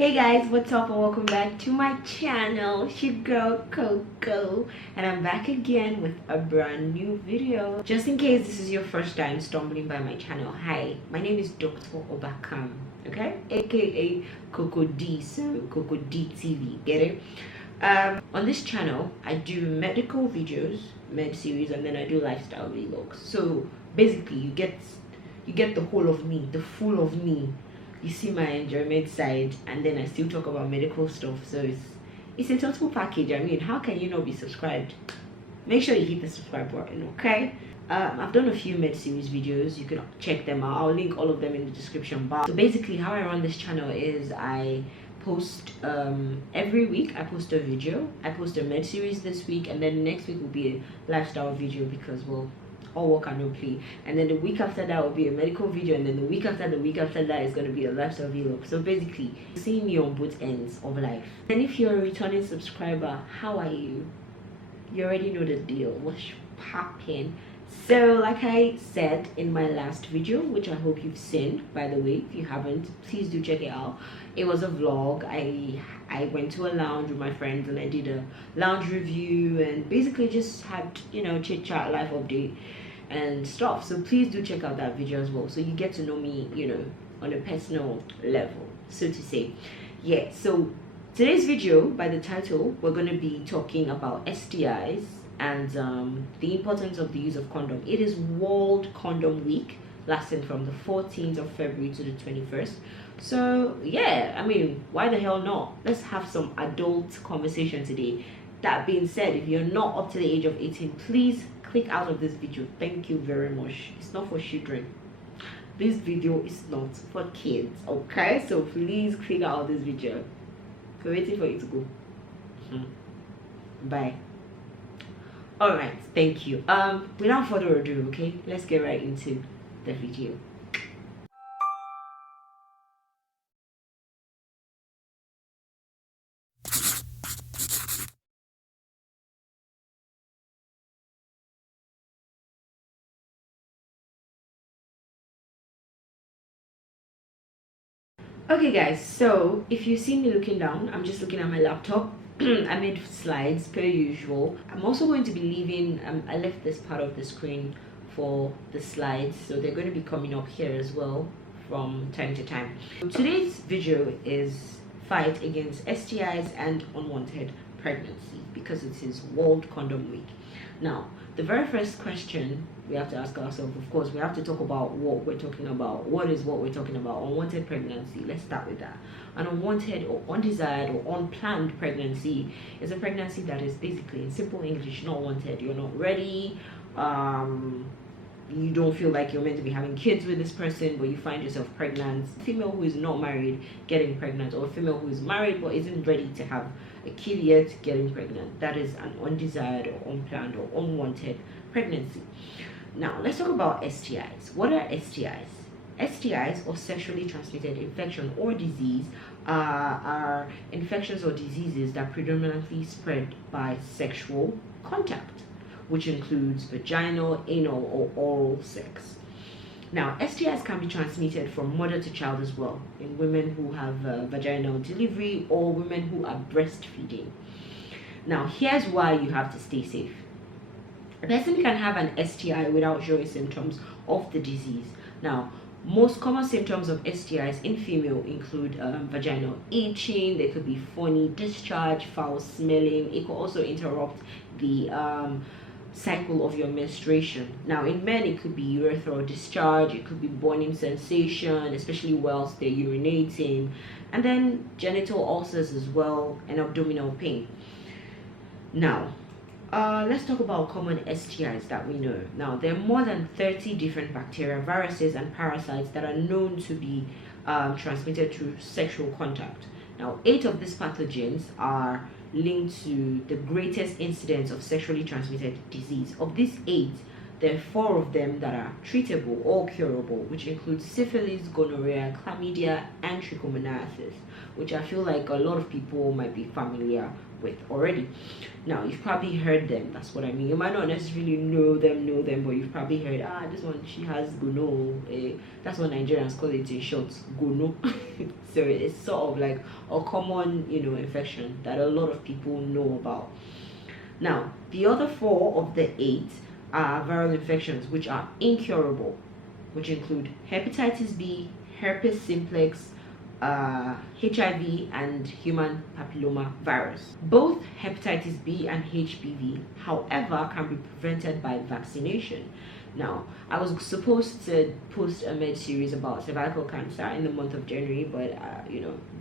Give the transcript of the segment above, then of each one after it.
Hey guys, what's up and welcome back to my channel. It's your girl Coco and I'm back again with a brand new video. Just in case this is your first time stumbling by my channel, hi, my name is Dr. Obakam, okay, aka CocoD, so CocoDeeTv, get it? On this channel I do medical videos, med series, and then I do lifestyle vlogs. So basically you get the whole of me, the full of me. You see my enjoyment side, and then I still talk about medical stuff. So it's a total package. I mean, how can you not be subscribed? Make sure you hit the subscribe button, okay? I've done a few med series videos. You can check them out. I'll link all of them in the description box. So basically how I run this channel is I post every week. I post a video. I post a med series this week, and then next week will be a lifestyle video because, well, all work and no play. And then the week after that will be a medical video, and then the week after that is going to be a lifestyle vlog. So basically seeing me on both ends of life. And if you're a returning subscriber, how are you? You already know the deal. What's popping? So like I said in my last video, which I hope you've seen, by the way, if you haven't, please do check it out. It was a vlog. I went to a lounge with my friends and I did a lounge review and basically just had, you know, chit chat, life update and stuff. So please do check out that video as well, so you get to know me, you know, on a personal level, so to say. Yeah, so today's video, by the title, we're going to be talking about STIs and the importance of the use of condom. It is World Condom Week, lasting from the 14th of February to the 21st. So yeah, I mean, why the hell not? Let's have some adult conversation today. That being said, if you're not up to the age of 18, please click out of this video. Thank you very much. It's not for children. This video is not for kids, okay? So please click out of this video. We're waiting for you to go. Bye. All right, thank you. Without further ado, okay, let's get right into the video. Okay guys, so if you see me looking down, I'm just looking at my laptop. I made slides per usual. I'm also going to be leaving, I left this part of the screen for the slides, so they're going to be coming up here as well from time to time. Today's video is fight against STIs and unwanted pregnancy, because it is World Condom Week. Now, the very first question we have to ask ourselves, of course, we have to talk about what we're talking about. What is what we're talking about? Unwanted pregnancy. Let's start with that. An unwanted or undesired or unplanned pregnancy is a pregnancy that is basically, in simple English, not wanted. You're not ready. You don't feel like you're meant to be having kids with this person, but you find yourself pregnant. A female who is not married getting pregnant, or a female who is married but isn't ready to have a kid yet getting pregnant. That is an undesired or unplanned or unwanted pregnancy. Now let's talk about STIs. What are STIs? STIs, or sexually transmitted infection or disease, are infections or diseases that predominantly spread by sexual contact, which includes vaginal, anal, or oral sex. Now, STIs can be transmitted from mother to child as well, in women who have vaginal delivery or women who are breastfeeding. Now, here's why you have to stay safe. A person can have an STI without showing symptoms of the disease. Now, most common symptoms of STIs in female include vaginal itching. There could be funny discharge, foul smelling. It could also interrupt the cycle of your menstruation. Now in men, it could be urethral discharge, it could be burning sensation, especially whilst they're urinating, and then genital ulcers as well, and abdominal pain. Now let's talk about common STIs that we know. Now, there are more than 30 different bacteria, viruses, and parasites that are known to be transmitted through sexual contact. Now, 8 of these pathogens are linked to the greatest incidence of sexually transmitted disease. Of these 8, There are 4 of them that are treatable or curable, which include syphilis, gonorrhea, chlamydia, and trichomoniasis, which I feel like a lot of people might be familiar with already. Now, you've probably heard them. That's what I mean. You might not necessarily know them, but you've probably heard, this one, she has gono. That's what Nigerians call it in short, gono. So it's sort of like a common, infection that a lot of people know about. Now, the other 4 of the 8 are viral infections, which are incurable, which include hepatitis B, herpes simplex, HIV, and human papilloma virus. Both hepatitis B and HPV, however, can be prevented by vaccination. Now, I was supposed to post a med series about cervical cancer in the month of January, but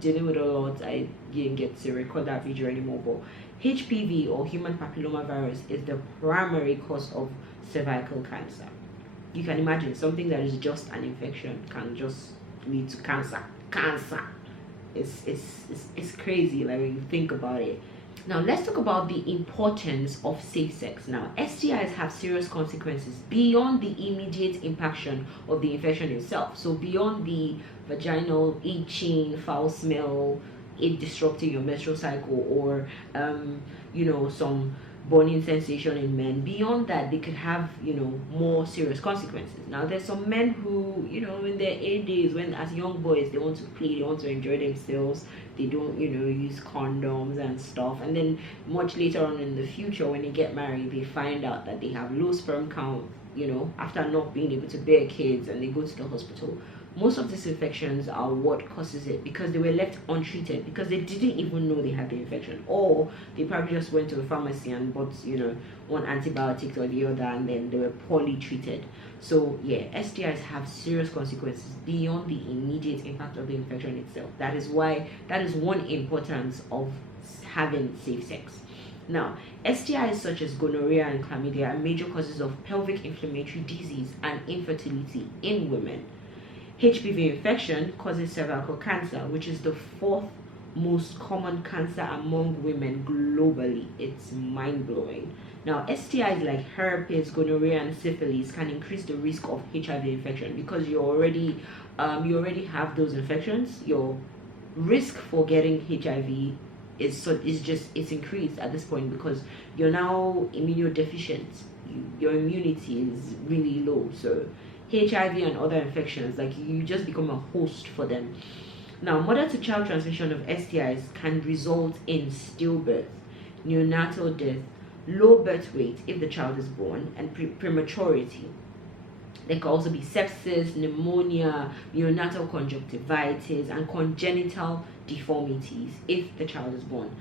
dealing with a lot, I didn't get to record that video anymore. But HPV, or human papilloma virus, is the primary cause of cervical cancer. You can imagine something that is just an infection can just lead to cancer. It's crazy, like, when you think about it. Now, let's talk about the importance of safe sex. Now, STIs have serious consequences beyond the immediate impaction of the infection itself. So beyond the vaginal itching, foul smell, it disrupting your menstrual cycle, or some burning sensation in men. Beyond that, they could have more serious consequences. Now, there's some men who in their 80s, when as young boys, they want to play, they want to enjoy themselves, they don't use condoms and stuff, and then much later on in the future, when they get married, they find out that they have low sperm count after not being able to bear kids, and they go to the hospital. Most of these infections are what causes it because they were left untreated, because they didn't even know they had the infection, or they probably just went to the pharmacy and bought one antibiotic or the other, and then they were poorly treated. So yeah, STIs have serious consequences beyond the immediate impact of the infection itself. That is one importance of having safe sex. Now, STIs such as gonorrhea and chlamydia are major causes of pelvic inflammatory disease and infertility in women. HPV infection causes cervical cancer, which is the 4th most common cancer among women globally. It's mind-blowing. Now, STIs like herpes, gonorrhea, and syphilis can increase the risk of HIV infection because you already have those infections. Your risk for getting HIV it's increased at this point because you're now immunodeficient. Your immunity is really low. So HIV and other infections, like, you just become a host for them. Now, mother-to-child transmission of STIs can result in stillbirth, neonatal death, low birth weight if the child is born, and prematurity. There can also be sepsis, pneumonia, neonatal conjunctivitis, and congenital deformities if the child is born.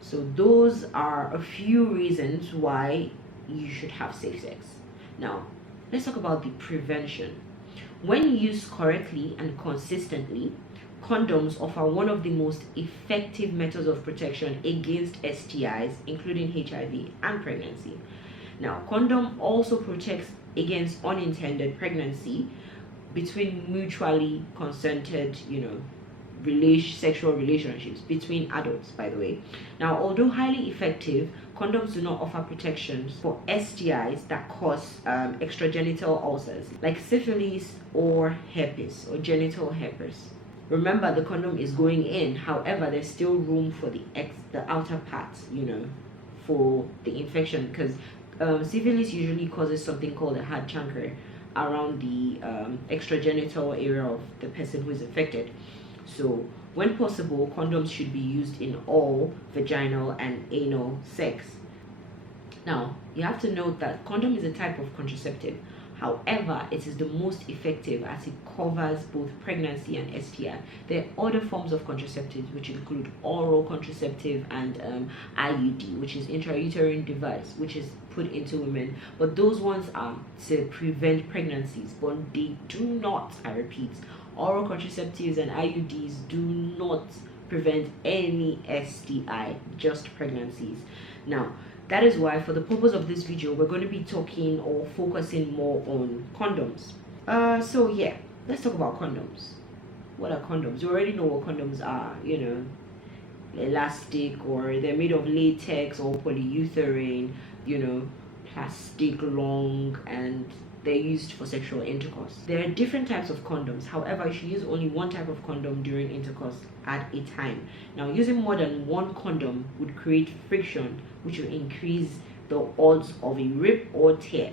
So those are a few reasons why you should have safe sex. Now, let's talk about the prevention. When used correctly and consistently, condoms offer one of the most effective methods of protection against STIs, including HIV and pregnancy. Now, condom also protects against unintended pregnancy between mutually consented, sexual relationships between adults, by the way. Now, although highly effective, condoms do not offer protections for STIs that cause extragenital ulcers like syphilis or herpes or genital herpes. Remember, the condom is going in, however, there's still room for the outer part, for the infection, because syphilis usually causes something called a hard chancre around the extragenital area of the person who is infected. So when possible, condoms should be used in all vaginal and anal sex. Now, you have to note that condom is a type of contraceptive. However, it is the most effective as it covers both pregnancy and STI. There are other forms of contraceptives, which include oral contraceptive and IUD, which is intrauterine device, which is put into women. But those ones are to prevent pregnancies, but they do not, I repeat, oral contraceptives and IUDs do not prevent any STI, just pregnancies. Now, that is why, for the purpose of this video, we're going to be talking or focusing more on condoms. So yeah, let's talk about condoms. What are condoms? You already know what condoms are, elastic, or they're made of latex or polyurethane, plastic, long, and they're used for sexual intercourse. There are different types of condoms. However, you should use only one type of condom during intercourse at a time. Now, using more than one condom would create friction, which will increase the odds of a rip or tear.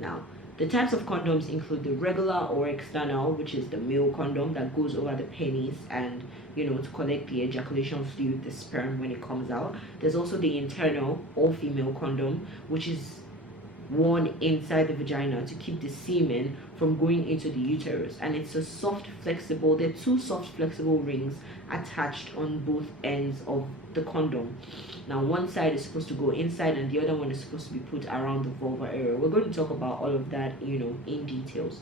Now, the types of condoms include the regular or external, which is the male condom that goes over the penis and, to collect the ejaculation fluid, the sperm, when it comes out. There's also the internal or female condom, which is worn inside the vagina to keep the semen from going into the uterus, and it's a soft, flexible, there are two soft, flexible rings attached on both ends of the condom. Now, one side is supposed to go inside and the other one is supposed to be put around the vulva area. We're going to talk about all of that, in details.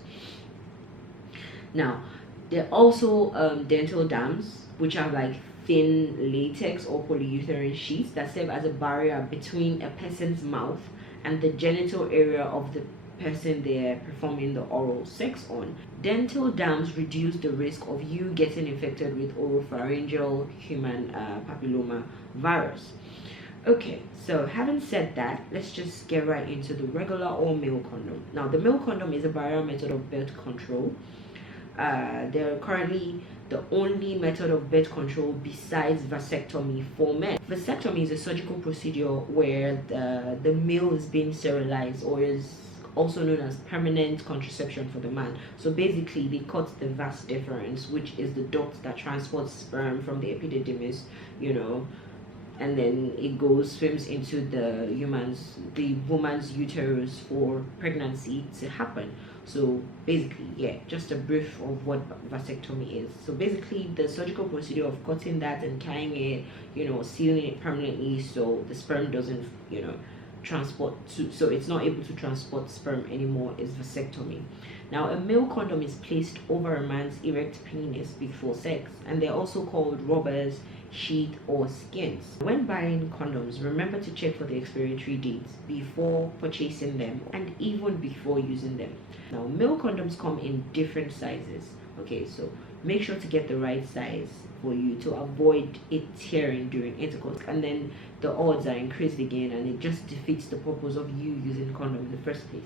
Now, there are also dental dams, which are like thin latex or polyurethane sheets that serve as a barrier between a person's mouth and the genital area of the person they're performing the oral sex on. Dental dams reduce the risk of you getting infected with oropharyngeal human papilloma virus. Okay, so having said that, let's just get right into the regular or male condom. Now, the male condom is a barrier method of birth control. They're currently the only method of birth control besides vasectomy for men. Vasectomy is a surgical procedure where the male is being sterilized, or is also known as permanent contraception for the man. So basically, they cut the vas deferens, which is the duct that transports sperm from the epididymis, and then it swims into the woman's uterus for pregnancy to happen. So basically, just a brief of what vasectomy is. So basically, the surgical procedure of cutting that and tying it, sealing it permanently so the sperm doesn't, so it's not able to transport sperm anymore, is vasectomy. Now, a male condom is placed over a man's erect penis before sex, and they're also called rubbers, sheath, or skins. When buying condoms, remember to check for the expiry dates before purchasing them and even before using them. Now, male condoms come in different sizes. Okay, so make sure to get the right size for you to avoid it tearing during intercourse, and then the odds are increased again, and it just defeats the purpose of you using condom in the first place.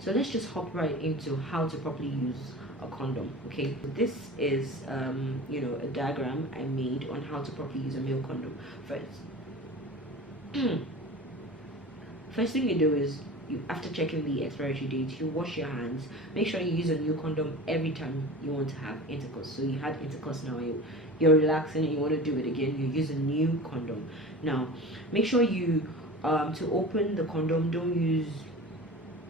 So let's just hop right into how to properly use a condom. Okay, so this is a diagram I made on how to properly use a male condom. First thing you do is, after checking the expiry date, you wash your hands. Make sure you use a new condom every time you want to have intercourse. So you had intercourse, now you're relaxing and you want to do it again, you use a new condom. Now, make sure you to open the condom, don't use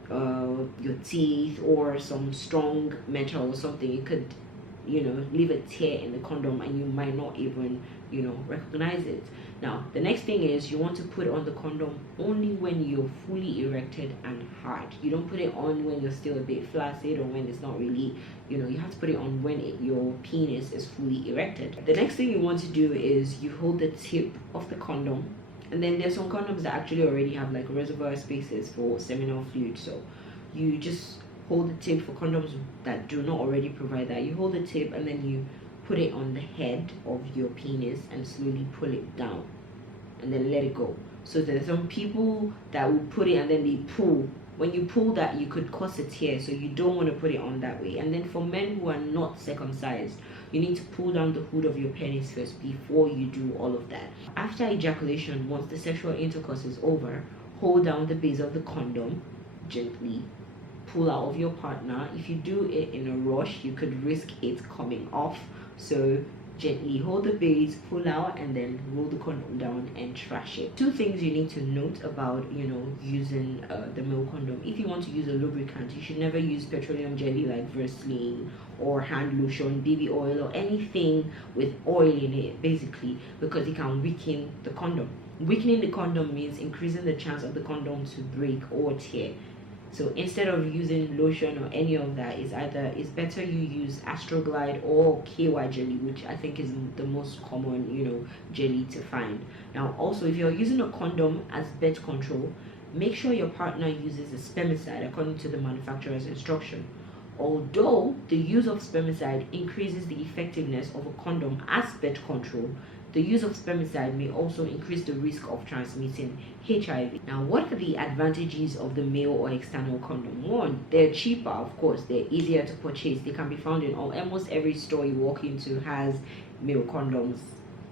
your teeth or some strong metal or something. You could leave a tear in the condom and you might not even recognize it. Now, the next thing is, you want to put on the condom only when you're fully erected and hard. You don't put it on when you're still a bit flaccid or when it's not really, you have to put it on when your penis is fully erected. The next thing you want to do is you hold the tip of the condom, and then there's some condoms that actually already have like reservoir spaces for seminal fluid. So you just hold the tip. For condoms that do not already provide that, you hold the tip and then you put it on the head of your penis and slowly pull it down and then let it go. So there's some people that will put it and then they pull. When you pull that, you could cause a tear, so you don't want to put it on that way. And then for men who are not circumcised, you need to pull down the hood of your penis first before you do all of that. After ejaculation, once the sexual intercourse is over, hold down the base of the condom, gently pull out of your partner. If you do it in a rush, you could risk it coming off. So gently hold the base, pull out, and then roll the condom down and trash it. Two things you need to note about using the male condom. If you want to use a lubricant, you should never use petroleum jelly like Vaseline or hand lotion, baby oil, or anything with oil in it, basically, because it can weaken the condom. Weakening the condom means increasing the chance of the condom to break or tear. So instead of using lotion or any of that, it's better you use Astroglide or KY jelly, which I think is the most common, jelly to find. Now, also, if you're using a condom as birth control, make sure your partner uses a spermicide according to the manufacturer's instruction. Although the use of spermicide increases the effectiveness of a condom as birth control, the use of spermicide may also increase the risk of transmitting HIV. Now, what are the advantages of the male or external condom? One, they're cheaper, of course, they're easier to purchase. They can be found in almost every store you walk into has male condoms,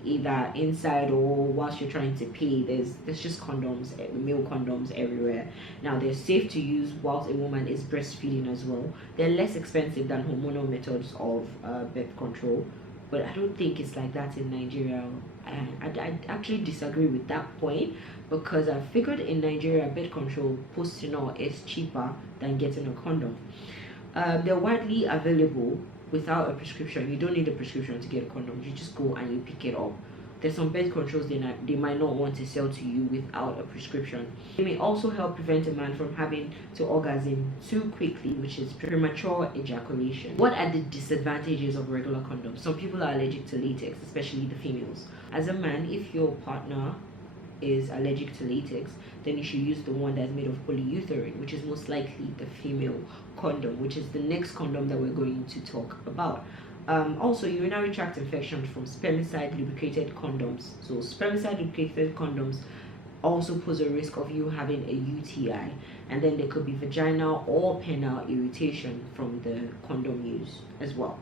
either inside or whilst you're trying to pay. There's just condoms, male condoms everywhere. Now, they're safe to use whilst a woman is breastfeeding as well. They're less expensive than hormonal methods of birth control, but I don't think it's like that in Nigeria. I actually disagree with that point, because I figured in Nigeria birth control post-nup is cheaper than getting a condom. They're widely available without a prescription. You don't need a prescription to get a condom. You just go and you pick it up. There's some birth controls they might not want to sell to you without a prescription. They may also help prevent a man from having to orgasm too quickly, which is premature ejaculation. What are the disadvantages of regular condoms? Some people are allergic to latex, especially the females. As a man, if your partner is allergic to latex, then you should use the one that's made of polyurethane, which is most likely the female condom, which is the next condom that we're going to talk about. Also, urinary tract infections from spermicide lubricated condoms. So spermicide lubricated condoms also pose a risk of you having a UTI, and then there could be vaginal or penile irritation from the condom use as well.